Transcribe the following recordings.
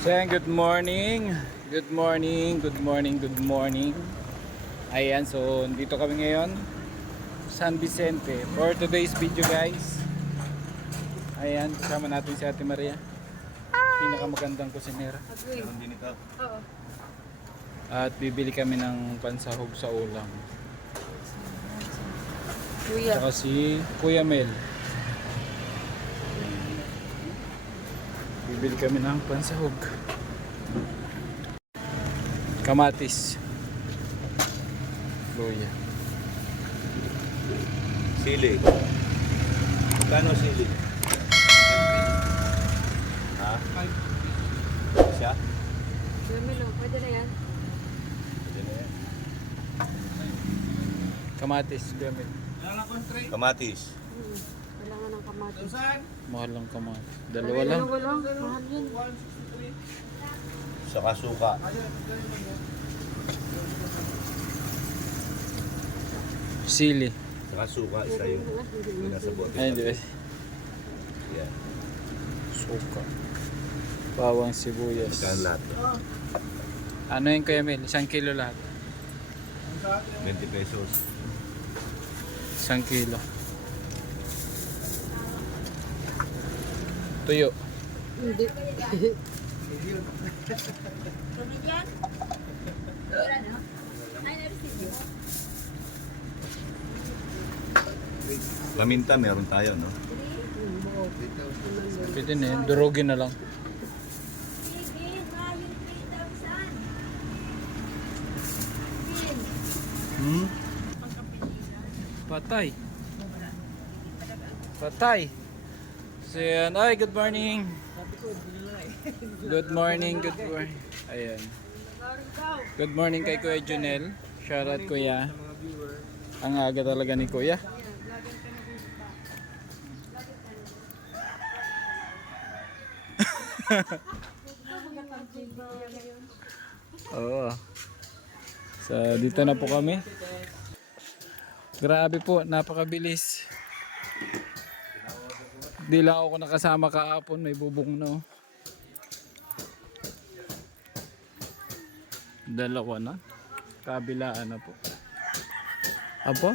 So, good morning. Good morning, good morning, good morning. Ayan, so dito kami ngayon, San Vicente, for today's video, guys. Ayan, kasama natin si Ate Maria, pinakamagandang kusinera. Oo. At bibili kami ng pansahog sa ulam. Kuya. Saka si Kuya Mel. Bibili kami ng pansahog. Kamatis. Luya. Sili. Kano sili? Ha? Siya? Milo, pwede na yan. Pwede na yan. Kamatis, Kuya Mel. Kamatis. Kailangan ng kamatis. Mahal lang kamatis. Dalawa lang. Dalawa lang. Mahal yan. Saka suka. Sili. Saka suka, isa yung nasa bote. Ay, hindi. Yan. Suka. Bawang sibuyas. Saan lahat? Ano yung Kuya Mel? 1 kilo lahat. 20 pesos. 1 kilo. Tuyo. Hindi. Paminta meron tayo, no? Pwede na yun. Durugin na lang. Hmm? Patay. Patay. So yan. Ay, good morning. Good morning, good morning. Ayan. Good morning kay Kuya Junel. Shoutout Kuya. Ang aga talaga ni Kuya. Oo. So dito na po kami. Grabe po, napakabilis. Di lang ako nakasama kahapon, may bubong na. Oh. Dalawa na. Kabilaan na po. Aba?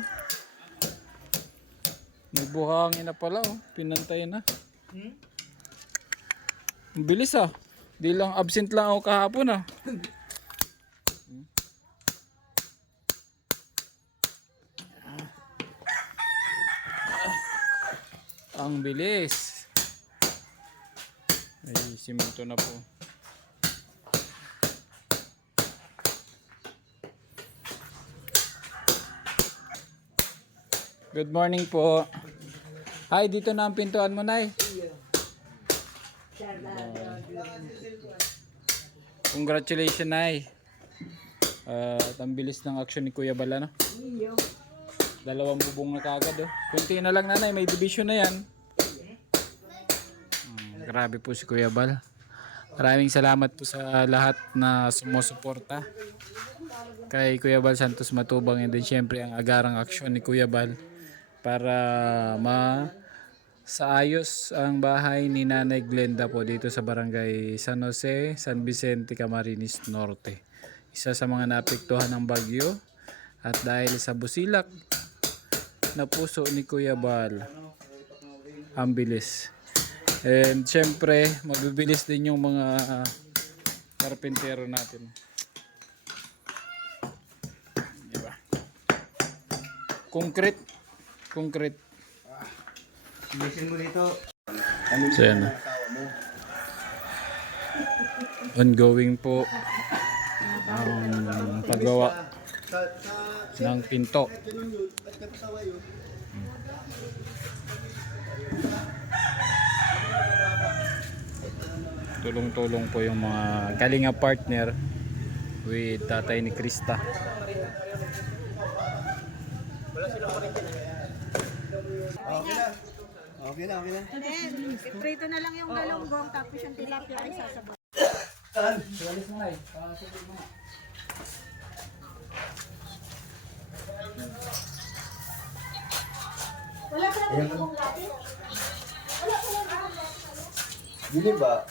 May buhangin na pala oh. Pinantay na. Ang bilis ah. Di lang absent lang ako kahapon ah. Ang bilis. Ay, simento na po. Good morning po. Hi, dito na ang pintuan mo, Nay. Congratulations, Nay. At ang bilis ng action ni Kuya Bala, no? Dalawang bubong na kagad, oh. Kunti na lang, Nanay. May division na yan. Grabe po si Kuya Bal. Maraming salamat po sa lahat na sumusuporta kay Kuya Bal Santos Matubang, and then syempre ang agarang aksyon ni Kuya Bal para saayos ang bahay ni Nanay Glenda po dito sa barangay San Jose, San Vicente, Camarines Norte. Isa sa mga naapektuhan ng bagyo, at dahil sa busilak na puso ni Kuya Bal, ang bilis. And syempre, magbibilis din yung mga karpentero natin. Diba? Concrete. Concrete. Bilisin mo dito. So yan. Ongoing po ang paggawa ng pinto. Tulong-tulong po yung mga Kalinga partner with tatay ni Krista. Okay na. Prito na lang yung galunggong tapos yung tilapia ay sasabay. Wala pa lang yung lapis? Wala pa lang yung lapis? Bili ba?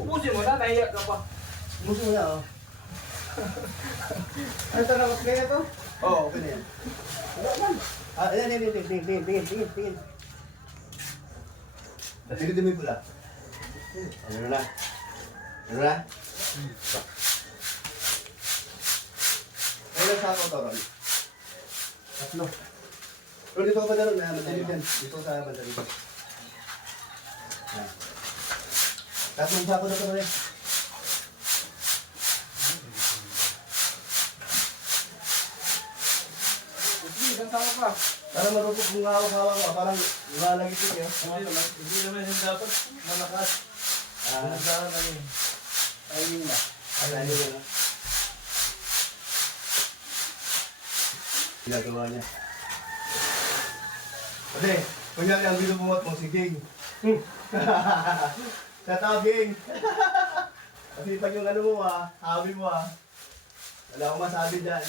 Ubusin mo na, nahiya ka pa. Gusto mo na, oh. Ano ito, nakapagay na to? Oo, okay na yan. Ayan, tingin. Tingin mo yung pula. Ano na? Ilan sa ako to, Ron? 3. Pero dito ka ba naroon? Madaling dyan. Dito sa madaling. Tatlong sako na ito rin. Isang sama pa. Para marupok kung hawak-hawak ko. Parang lalagit yun. Hindi naman yung dapat malakas. Timing na. Timing na. Ginagawa niya. Kasi, kunyari ang binubungot mo si Ging. Tatawagin. Kasi pag yung ano mo habi mo wala akong masabi dyan.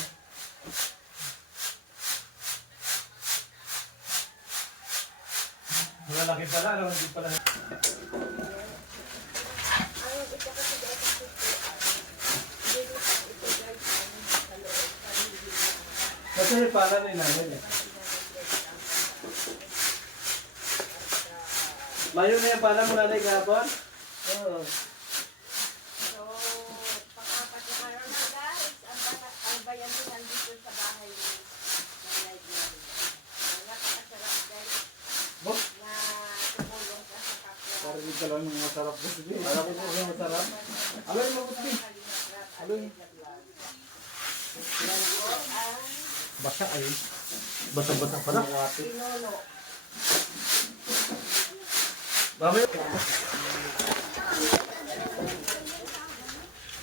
Malalaki pala, no? Hindi pala. Kasi pala na namin eh. Mayo na yung pala mo nanay kahapon? Oo. So, pang-apat na araw na guys, ang bayan din nandito sa bahay ni Nanay Glenn. Napakasarap guys Bok, na tumulong ka sa kapwa. parinig ka lang ng masarap ko. Sige, alam ko kung masarap. Alay mo ko sige. Alay. Yan po ang Basa ay. Basa-basa pala. pinuno. Dami.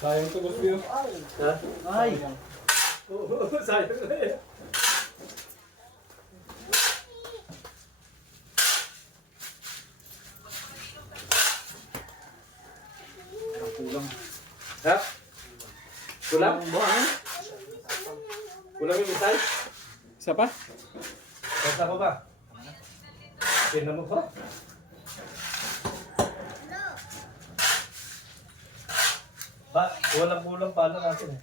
Sayang to, Boss Bio. Ha? Ay. Oo, sayang na eh. Kulang. Ha? Kulang? Buwan? Kulang yung isay? Isa pa? Basta ko ba? Tingnan mo ba? Ba, walang kulang pala natin eh.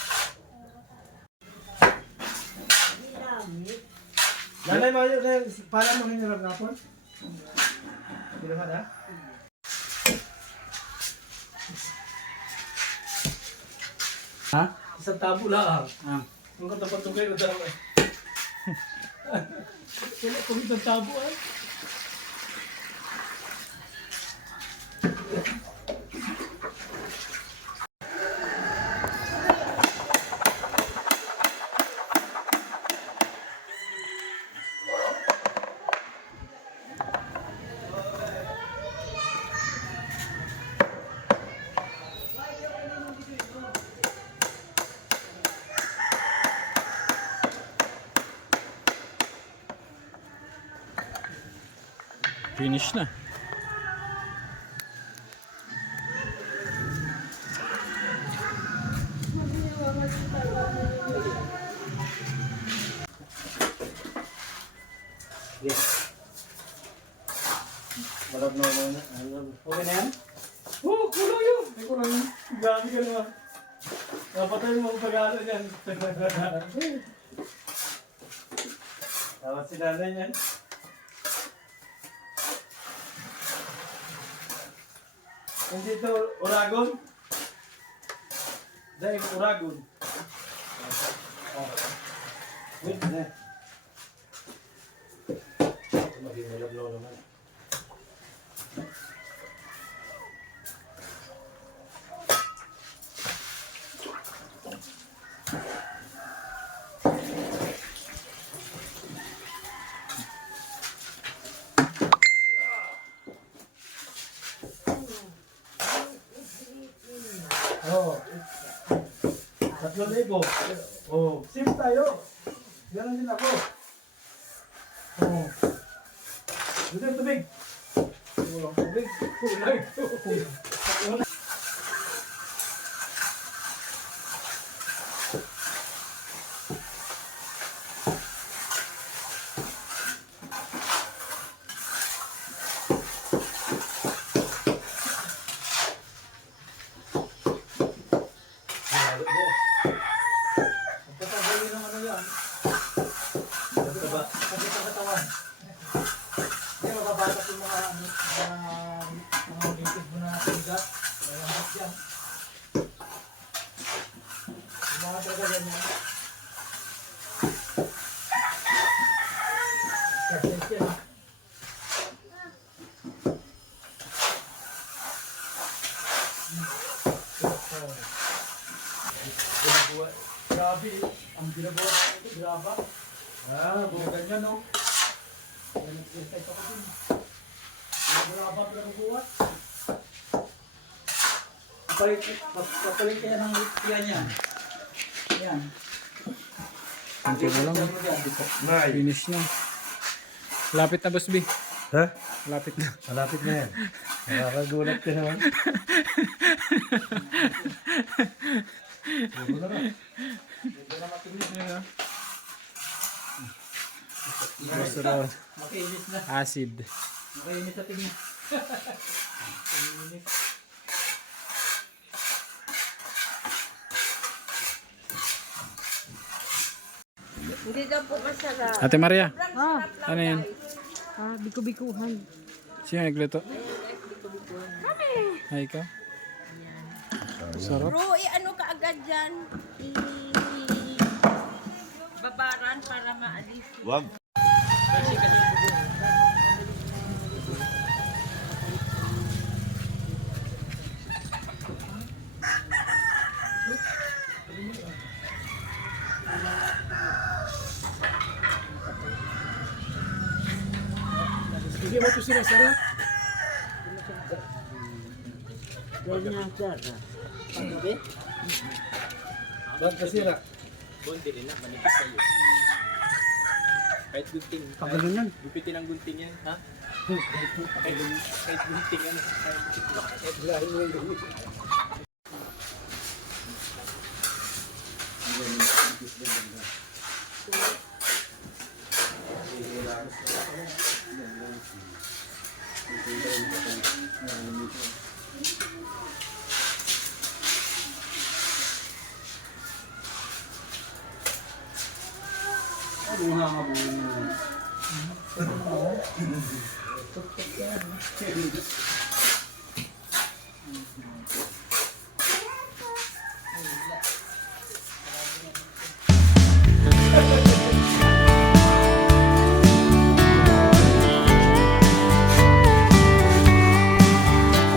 Nanay mo yun, pala mo hinarap napon? Hindi naman ha? Ha? Isang tabo lang. Ang katapat ko kayo na dalawa eh. Wala ko isang tabo ah. Finish na. Yes. Malab na muna. Okay na yan? Oo, kulang yun. May kulang yun. Grabe ka naman. Napatay mo ang pag-aaral yan. Tawad si nanay yan. Hindi ito Uragon? Dahil Uragon. Wait na. Maging malablaw naman. Oo. 3,000. Oh, same tayo. Ganon din ako. Oh. Dito yung tubig. Walang tubig. Kulang. Grabe, ang ginagawa ko ito, graba. Buong ganyan, no? Nag-exercise ako din. Graba ang ginagawa. Papalit kaya ng tiyan niya. Yan. Kunti mo lang. Finish na. Lapit na, Boss B. Ha? Lapit na. Malapit na yan. Nakakagulat ka naman. Puro na ba? Masarap. Makinis na. Acid. Makinis sa tingin. Hindi daw po masarap. Ate Maria, Sobrang sarap lang ano yan? guys. Biku-bikuhan. Sino nagluto? Ay, ikaw? Sarap. Bro, ano ka agad dyan? Babaran para maalis. Wag. Hindi mo ito sinasarap. Ba't kasi na? Gunting rin na, manipis sa'yo. Kahit gunting. Pagano yan. Gupitin ang gunting yan, ha? Kahit gunting yan.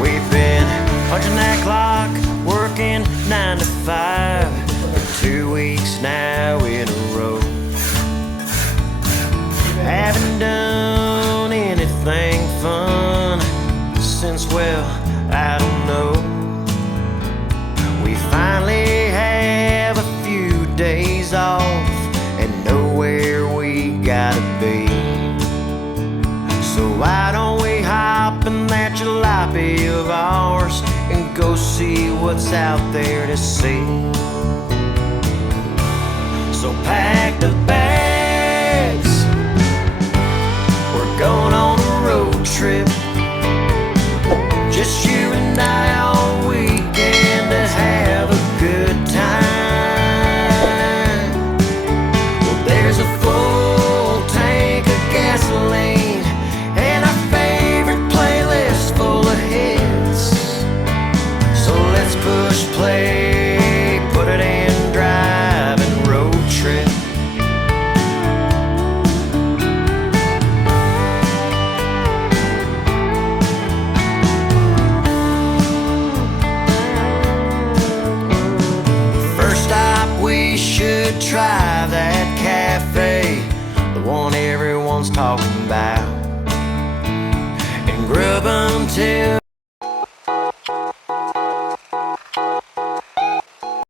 We've been punching that clock, working 9 to 5 for 2 weeks now in a row. Haven't done anything fun since, well, I don't know. We finally have a few days off and know where we gotta be. So why don't we hop in that jalopy of ours and go see what's out there to see? So pack the bags, we're going on a road trip. Just you and I all weekend to have a good time. Well, there's a full tank of gasoline and our favorite playlist full of hits. So let's push play, put it in drive and road trip. First stop, we should try that cafe, the one everyone's talking about, and grub until